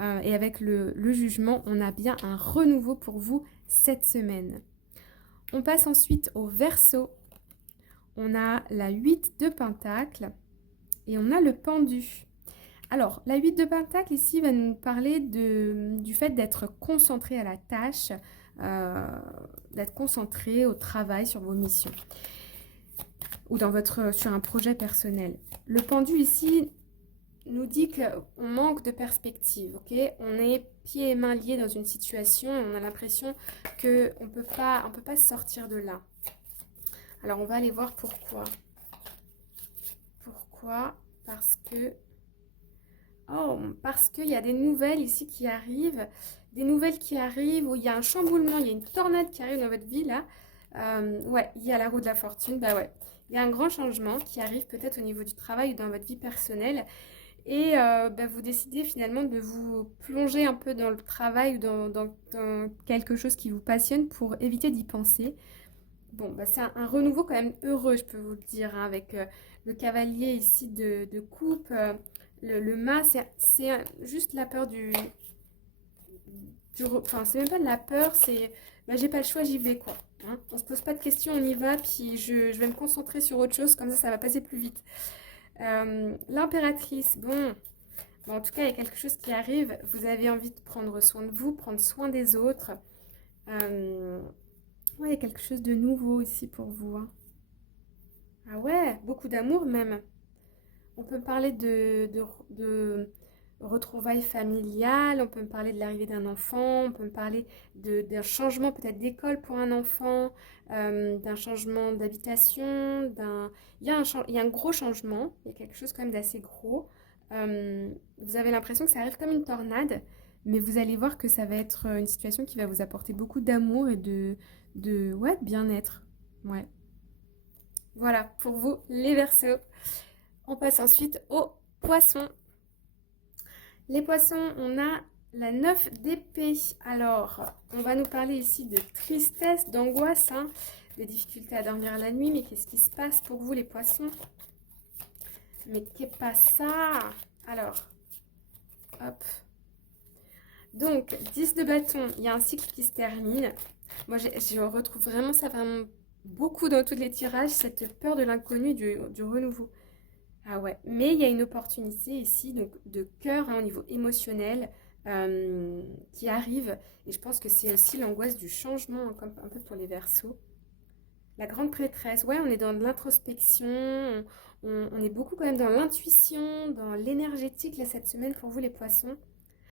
et avec le jugement, on a bien un renouveau pour vous cette semaine. On passe ensuite au Verseau. On a la 8 de Pentacle et on a le pendu. Alors, la 8 de Pentacle ici va nous parler du fait d'être concentré à la tâche, euh, d'être concentré au travail sur vos missions ou sur un projet personnel. Le pendu ici nous dit qu'on manque de perspective, ok? On est pieds et mains liés dans une situation et on a l'impression qu'on peut pas sortir de là. Alors, on va aller voir pourquoi. Pourquoi? Parce qu'il y a des nouvelles ici qui arrivent, où il y a un chamboulement, il y a une tornade qui arrive dans votre vie là. Ouais, il y a la roue de la fortune, bah ouais. Il y a un grand changement qui arrive peut-être au niveau du travail ou dans votre vie personnelle. Et vous décidez finalement de vous plonger un peu dans le travail ou dans quelque chose qui vous passionne pour éviter d'y penser. Bon, bah c'est un renouveau quand même heureux, je peux vous le dire, hein, avec le cavalier ici de coupe. Le mât, c'est juste la peur enfin, c'est même pas de la peur, c'est bah, j'ai pas le choix, j'y vais quoi. Hein. On se pose pas de questions, on y va, puis je vais me concentrer sur autre chose, comme ça va passer plus vite. L'impératrice, bon, en tout cas, il y a quelque chose qui arrive. Vous avez envie de prendre soin de vous, prendre soin des autres. Ouais, il y a quelque chose de nouveau ici pour vous. Hein. Ah ouais, beaucoup d'amour même. On peut parler de retrouvailles familiales, on peut me parler de l'arrivée d'un enfant, on peut me parler d'un changement peut-être d'école pour un enfant, d'un changement d'habitation, il y a un gros changement, il y a quelque chose quand même d'assez gros. Vous avez l'impression que ça arrive comme une tornade, mais vous allez voir que ça va être une situation qui va vous apporter beaucoup d'amour et ouais, de bien-être. Ouais. Voilà, pour vous, les Verseaux. On passe ensuite aux poissons. Les poissons, on a la 9 d'épée. Alors, on va nous parler ici de tristesse, d'angoisse, hein, de difficulté à dormir la nuit. Mais qu'est-ce qui se passe pour vous, les poissons? Mais qu'est pas ça? Alors, hop. Donc, 10 de bâton, il y a un cycle qui se termine. Moi, je retrouve vraiment ça vraiment beaucoup dans tous les tirages, cette peur de l'inconnu, du renouveau. Ah ouais, mais il y a une opportunité ici donc de cœur hein, au niveau émotionnel qui arrive et je pense que c'est aussi l'angoisse du changement hein, comme un peu pour les Verseaux. La grande prêtresse, ouais, on est dans de l'introspection, on est beaucoup quand même dans l'intuition, dans l'énergétique là cette semaine pour vous les poissons.